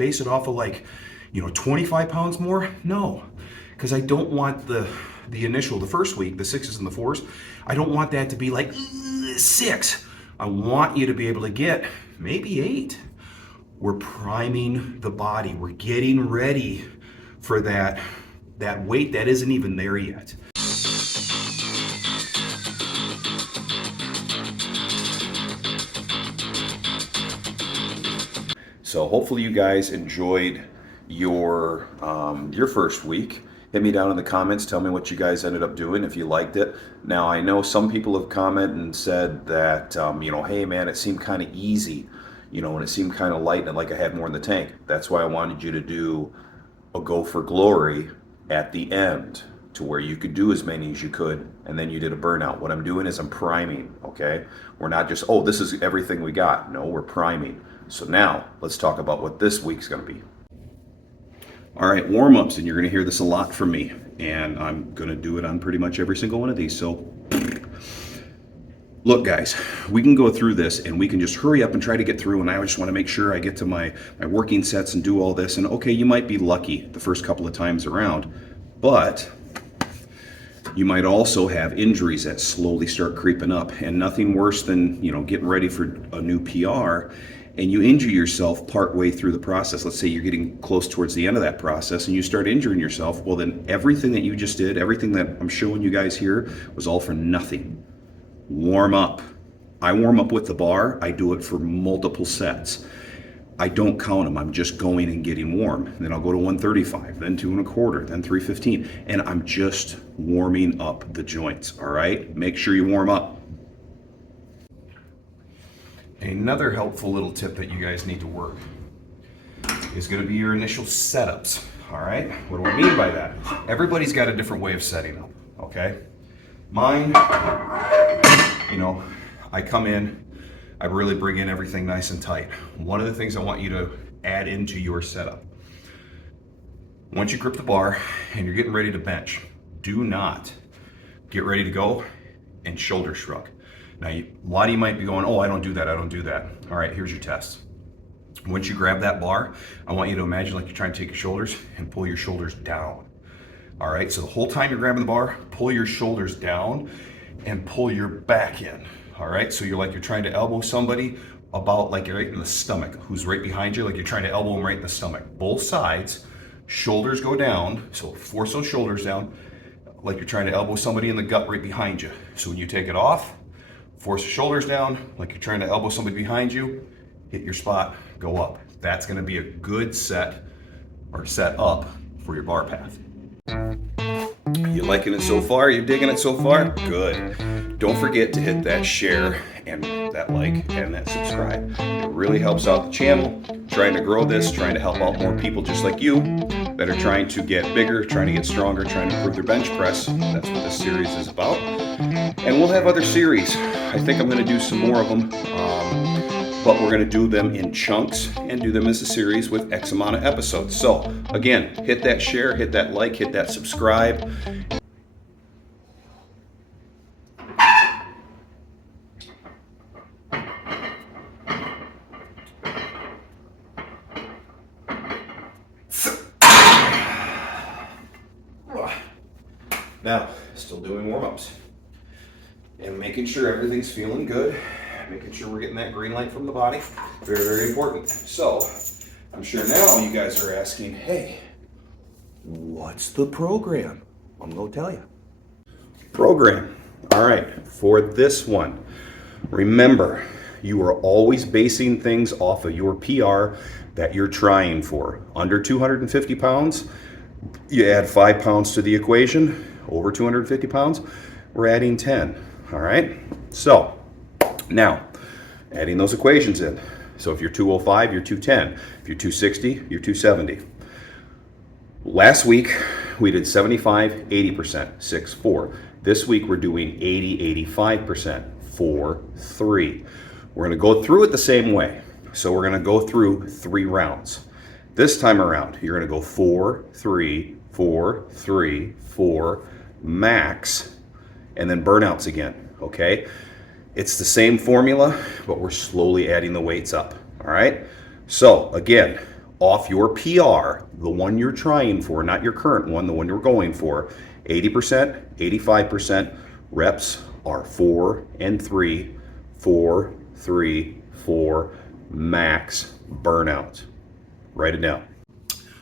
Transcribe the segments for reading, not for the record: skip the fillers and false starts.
base it off of like, 25 pounds more? No, because I don't want the first week, the 6s and the 4s, I don't want that to be like 6. I want you to be able to get maybe 8. We're priming the body. We're getting ready for that weight that isn't even there yet. So hopefully you guys enjoyed your first week. Hit me down in the comments. Tell me what you guys ended up doing, if you liked it. Now, I know some people have commented and said that, hey man, it seemed kind of easy, and it seemed kind of light and like I had more in the tank. That's why I wanted you to do a go for glory at the end, to where you could do as many as you could, and then you did a burnout. What I'm doing is I'm priming, okay? We're not just, oh, this is everything we got. No, we're priming. So now, let's talk about what this week's gonna be. All right, warm-ups, and you're gonna hear this a lot from me, and I'm gonna do it on pretty much every single one of these, so. Look guys, we can go through this and we can just hurry up and try to get through, and I just wanna make sure I get to my working sets and do all this, and okay, you might be lucky the first couple of times around, but you might also have injuries that slowly start creeping up, and nothing worse than, getting ready for a new PR and you injure yourself part way through the process. Let's say you're getting close towards the end of that process and you start injuring yourself. Well, then everything that you just did, everything that I'm showing you guys here was all for nothing. Warm up. I warm up with the bar. I do it for multiple sets. I don't count them. I'm just going and getting warm. Then I'll go to 135, then 2 1/4, then 315. And I'm just warming up the joints, all right? Make sure you warm up. Another helpful little tip that you guys need to work is going to be your initial setups, all right? What do I mean by that? Everybody's got a different way of setting up, okay? Mine, I come in, I really bring in everything nice and tight. One of the things I want you to add into your setup, once you grip the bar and you're getting ready to bench, do not get ready to go and shoulder shrug. Now, a lot of you might be going, oh, I don't do that. All right, here's your test. Once you grab that bar, I want you to imagine like you're trying to take your shoulders and pull your shoulders down. All right, so the whole time you're grabbing the bar, pull your shoulders down and pull your back in. All right, so you're trying to elbow somebody about like you're right in the stomach, who's right behind you, like you're trying to elbow them right in the stomach. Both sides, shoulders go down, so force those shoulders down, like you're trying to elbow somebody in the gut right behind you. So when you take it off, force the shoulders down, like you're trying to elbow somebody behind you, hit your spot, go up. That's gonna be a good set up for your bar path. You liking it so far? You digging it so far? Good. Don't forget to hit that share and that like and that subscribe. It really helps out the channel, trying to grow this, trying to help out more people just like you that are trying to get bigger, trying to get stronger, trying to improve their bench press. That's what this series is about. And we'll have other series. I think I'm going to do some more of them, but we're going to do them in chunks and do them as a series with X amount of episodes. So again, hit that share, hit that like, hit that subscribe. Now, still doing warm-ups and making sure everything's feeling good, making sure we're getting that green light from the body. Very, very important. So, I'm sure now you guys are asking, hey, what's the program? I'm going to tell you. Program. All right, for this one, remember, you are always basing things off of your PR that you're trying for. Under 250 pounds, you add 5 pounds to the equation. Over 250 pounds, we're adding 10, all right? So, now, adding those equations in. So if you're 205, you're 210. If you're 260, you're 270. Last week, we did 75, 80%, 6-4. This week, we're doing 80, 85%, 4-3. We're gonna go through it the same way. So we're gonna go through 3 rounds. This time around, you're gonna go 4, 3, 4, 3, 4, max, and then burnouts again, okay? It's the same formula, but we're slowly adding the weights up, all right? So again, off your PR, the one you're trying for, not your current one, the one you're going for, 80%, 85% reps are 4 and 3, 4, 3, 4, max burnout. Write it down.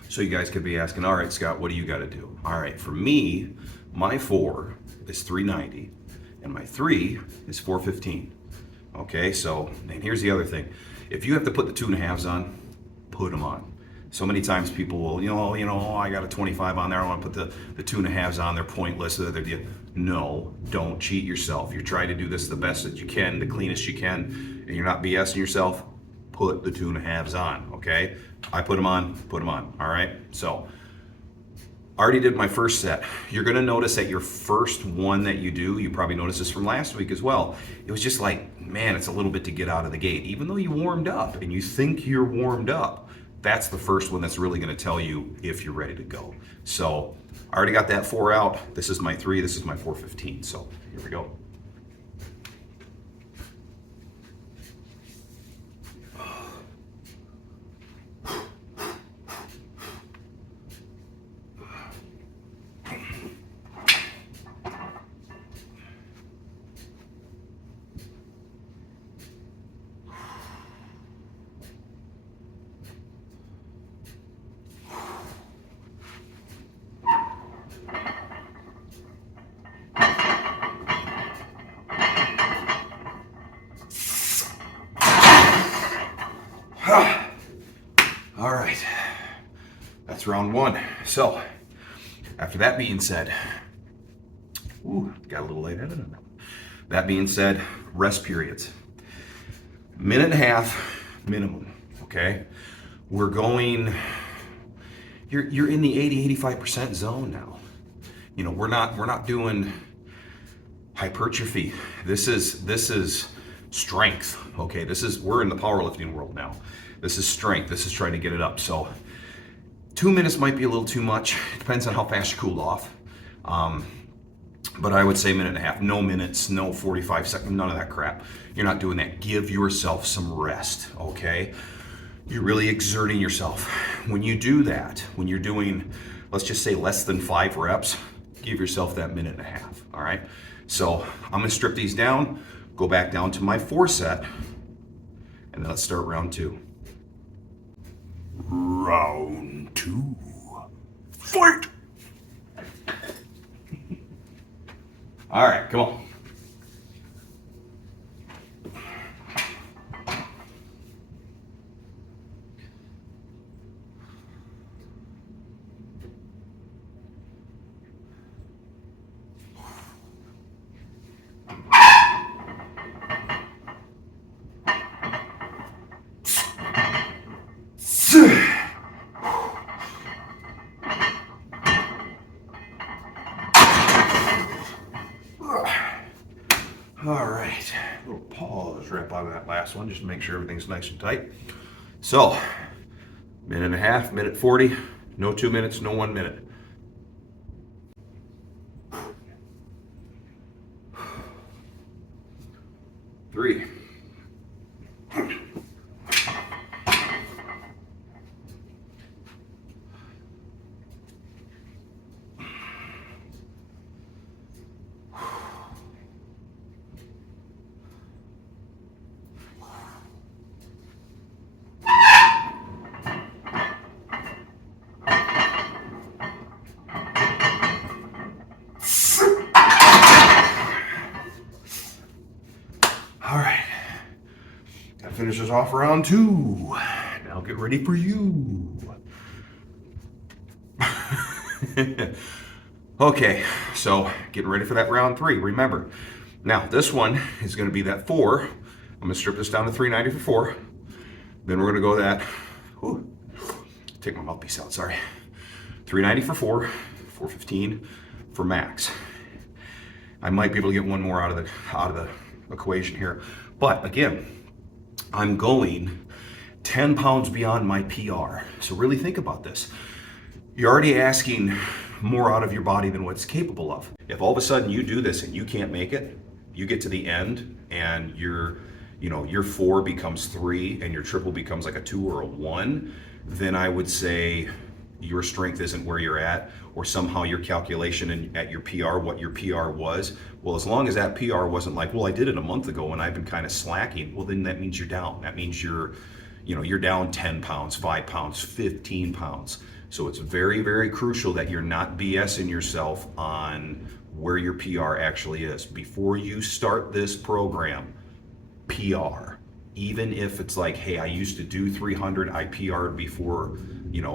So you guys could be asking, all right, Scott, what do you got to do? All right, for me, my 4 is 390 and my 3 is 415. Okay, so, and here's the other thing. If you have to put the 2.5s on, put them on. So many times people will, I got a 25 on there, I want to put the 2.5s on, they're pointless. No, don't cheat yourself. You're trying to do this the best that you can, the cleanest you can, and you're not BSing yourself, put the 2.5s on, okay? I put them on, all right? So, I already did my first set. You're gonna notice that your first one that you do, you probably noticed this from last week as well, it was just like, man, it's a little bit to get out of the gate. Even though you warmed up and you think you're warmed up, that's the first one that's really gonna tell you if you're ready to go. So, I already got that 4 out. This is my 3, this is my 415. So, here we go. All right, that's round 1. So, after that being said, got a little lightheaded on that. That being said, rest periods. 1.5 minutes minimum, okay? We're going, you're in the 80-85% zone now. We're not doing hypertrophy. This is strength, okay? We're in the powerlifting world now. This is strength. This is trying to get it up. So 2 minutes might be a little too much. It depends on how fast you cool off. But I would say 1.5 minutes. No minutes, no 45 seconds, none of that crap. You're not doing that. Give yourself some rest, okay? You're really exerting yourself. When you do that, when you're doing, let's just say less than 5 reps, give yourself that 1.5 minutes, all right? So I'm gonna strip these down, go back down to my 4 set, and then let's start round 2. Round 2. Fight! All right, come on. All right, a little pause rep on that last one just to make sure everything's nice and tight. So, 1.5 minutes, 1:40, no 2 minutes, no 1 minute. Three. All right, that finishes off round 2. Now get ready for you. Okay, so getting ready for that round 3. Remember, now this one is going to be that 4. I'm going to strip this down to 390 for 4. Then we're going to go that, take my mouthpiece out, sorry. 390 for 4, 415 for max. I might be able to get one more out of the equation here. But again, I'm going 10 pounds beyond my PR. So really think about this. You're already asking more out of your body than what's capable of. If all of a sudden you do this and you can't make it, you get to the end and your 4 becomes 3 and your triple becomes like a 2 or a 1, then I would say your strength isn't where you're at, or somehow your calculation at your PR, what your PR was. Well, as long as that PR wasn't like, well, I did it a month ago and I've been kind of slacking, well, then that means you're down. That means you're down 10 pounds, 5 pounds, 15 pounds. So it's very, very crucial that you're not BSing yourself on where your PR actually is. Before you start this program, PR. Even if it's like, hey, I used to do 300, I PR'd before,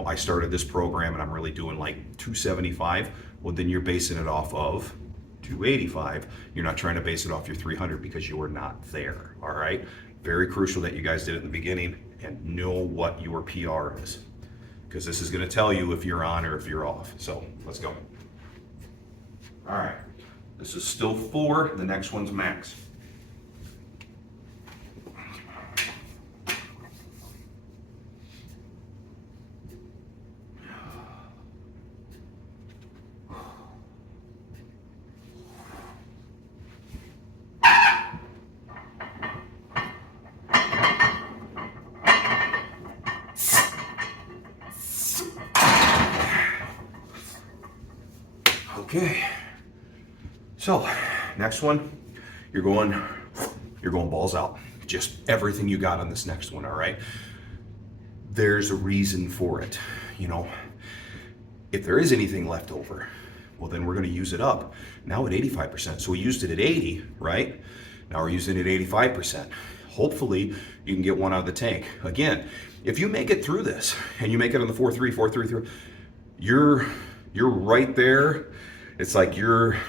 I started this program and I'm really doing like 275. Well, then you're basing it off of 285. You're not trying to base it off your 300 because you were not there. All right. Very crucial that you guys did it in the beginning and know what your PR is, because this is going to tell you if you're on or if you're off. So let's go. All right. This is still 4. The next one's max. Okay, so next one, you're going balls out. Just everything you got on this next one, all right? There's a reason for it. If there is anything left over, well, then we're going to use it up. Now at 85%. So we used it at 80, right? Now we're using it at 85%. Hopefully you can get one out of the tank. Again, if you make it through this and you make it on the 4-3, 4-3, you're right there. It's like you're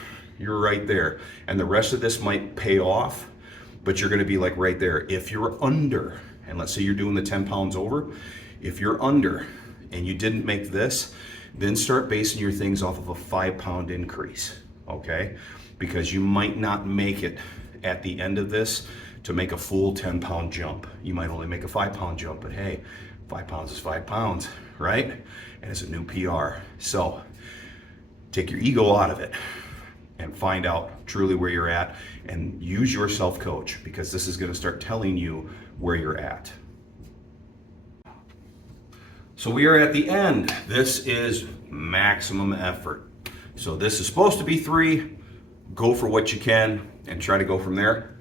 right there, and the rest of this might pay off, but you're going to be like right there. If you're under, and let's say you're doing the 10 pounds over, if you're under and you didn't make this, then start basing your things off of a 5-pound increase, okay? Because you might not make it at the end of this to make a full 10-pound jump. You might only make a 5-pound jump, but hey, 5 pounds is 5 pounds, right? And it's a new PR. So take your ego out of it and find out truly where you're at, and use your self-coach, because this is going to start telling you where you're at. So we are at the end. This is maximum effort. So this is supposed to be 3. Go for what you can and try to go from there.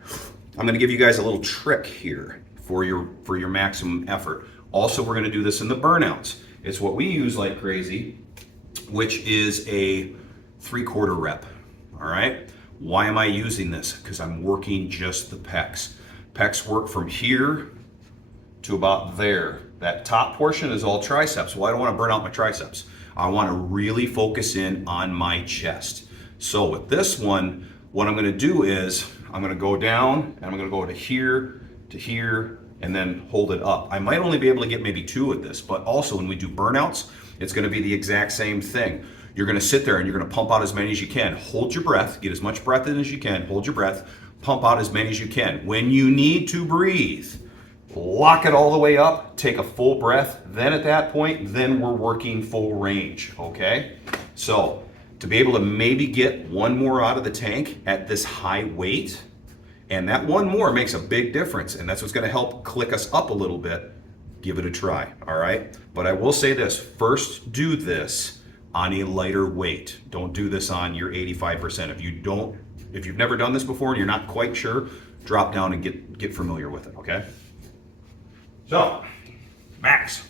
I'm going to give you guys a little trick here for your maximum effort. Also, we're going to do this in the burnouts. It's what we use like crazy, which is a 3/4 rep. All right. Why am I using this? Because I'm working just the pecs. Pecs work from here to about there. That top portion is all triceps. Well, I don't want to burn out my triceps. I want to really focus in on my chest. So with this one, what I'm going to do is I'm going to go down and I'm going to go to here, and then hold it up. I might only be able to get maybe 2 of this, but also when we do burnouts, it's going to be the exact same thing. You're going to sit there and you're going to pump out as many as you can. Hold your breath, get as much breath in as you can, hold your breath, pump out as many as you can. When you need to breathe, lock it all the way up, take a full breath. Then at that point, then we're working full range, okay? So to be able to maybe get 1 more out of the tank at this high weight, and that 1 more makes a big difference, and that's what's going to help click us up a little bit. Give it a try, all right? But I will say this, first do this on a lighter weight. Don't do this on your 85%. If you've never done this before and you're not quite sure, drop down and get familiar with it, okay? So, max.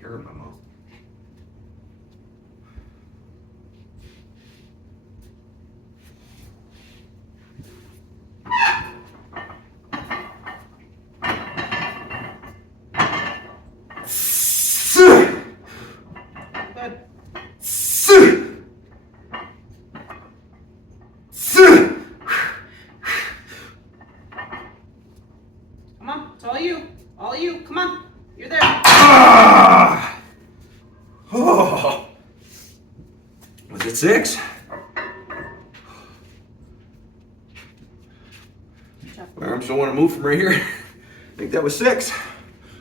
Hair in my mouth. Come on, it's all you. All you. Come on. You're there. Ah! Oh. Was it 6? My arms don't want to move from right here. I think that was 6.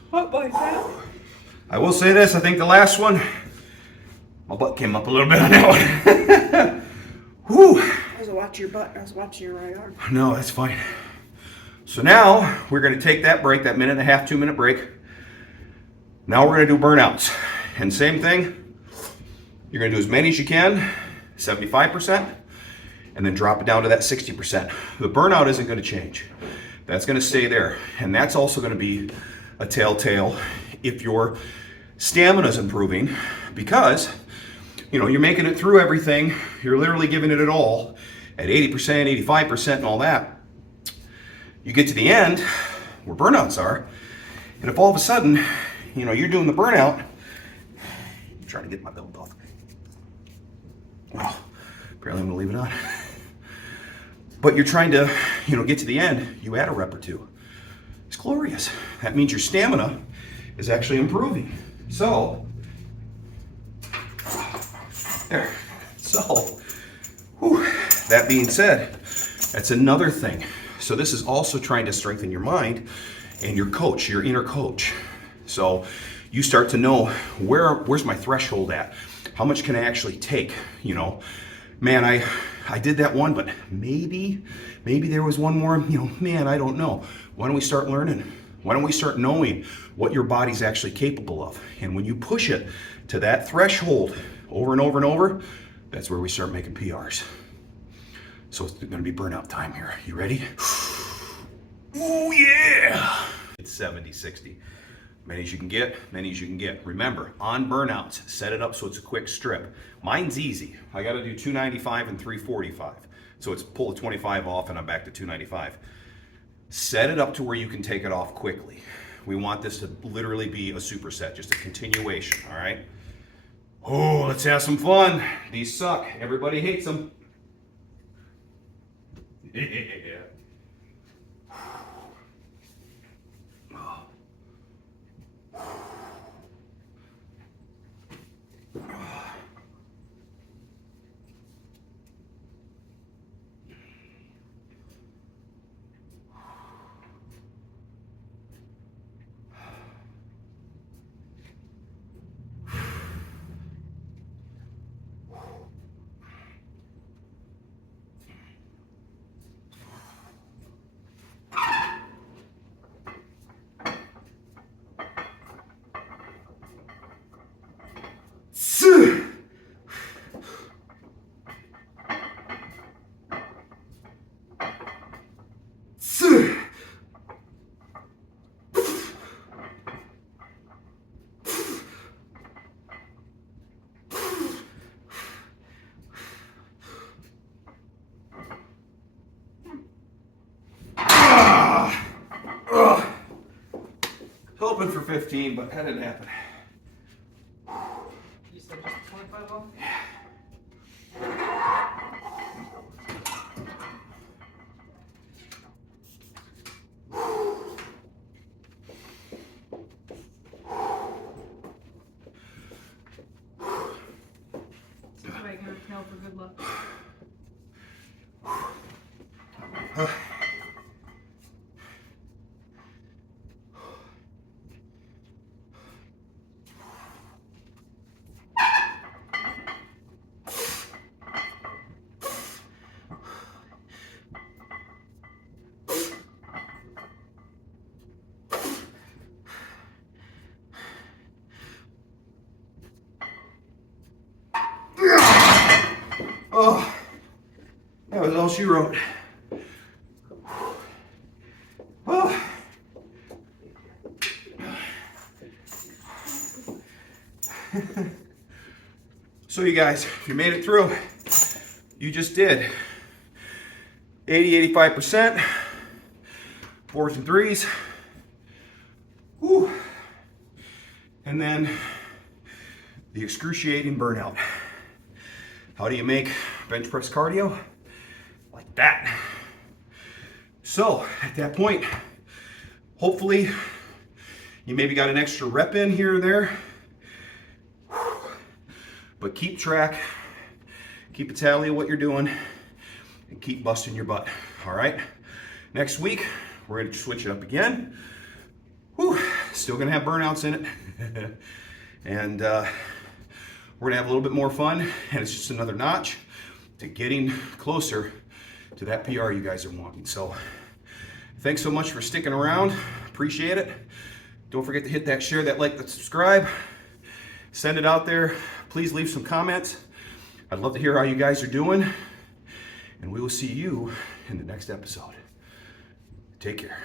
What boy, that? I will say this, I think the last one, my butt came up a little bit on that one. Whew. I was watching your butt. I was watching your right arm. No, that's fine. So now we're going to take that break, that 1.5, 2 minute break. Now we're going to do burnouts. And same thing, you're going to do as many as you can, 75%, and then drop it down to that 60%. The burnout isn't going to change. That's going to stay there. And that's also going to be a telltale if your stamina is improving, because you're making it through everything. You're literally giving it all at 80%, 85% and all that. You get to the end where burnouts are, and if all of a sudden, you're doing the burnout, I'm trying to get my belt off. Oh, apparently I'm gonna leave it on. But you're trying to, get to the end, you add a rep or two. It's glorious. That means your stamina is actually improving. So, there. So, whew, that being said, that's another thing. So this is also trying to strengthen your mind and your coach, your inner coach. So you start to know where's my threshold at? How much can I actually take? Man, I did that one, but maybe there was one more, man, I don't know. Why don't we start learning? Why don't we start knowing what your body's actually capable of? And when you push it to that threshold over and over and over, that's where we start making PRs. So it's gonna be burnout time here. You ready? Oh yeah! It's 70, 60. Many as you can get, many as you can get. Remember, on burnouts, set it up so it's a quick strip. Mine's easy. I gotta do 295 and 345. So it's pull the 25 off and I'm back to 295. Set it up to where you can take it off quickly. We want this to literally be a superset, just a continuation, all right? Oh, let's have some fun. These suck. Everybody hates them. Yeah. Hoping for 15, but that didn't happen. You said just 25 off? This is right gonna tell for good luck. Oh, that was all she wrote. Oh. So you guys, if you made it through, you just did 80, 85%, 4s and 3s. Whew. And then the excruciating burnout. How do you make bench press cardio? Like that. So at that point, hopefully you maybe got an extra rep in here or there. But keep track, keep a tally of what you're doing, and keep busting your butt, all right? Next week, we're going to switch it up again. Whew, still going to have burnouts in it. And we're going to have a little bit more fun. And it's just another notch to getting closer to that PR you guys are wanting. So thanks so much for sticking around. Appreciate it. Don't forget to hit that share, that like, that subscribe. Send it out there. Please leave some comments. I'd love to hear how you guys are doing. And we will see you in the next episode. Take care.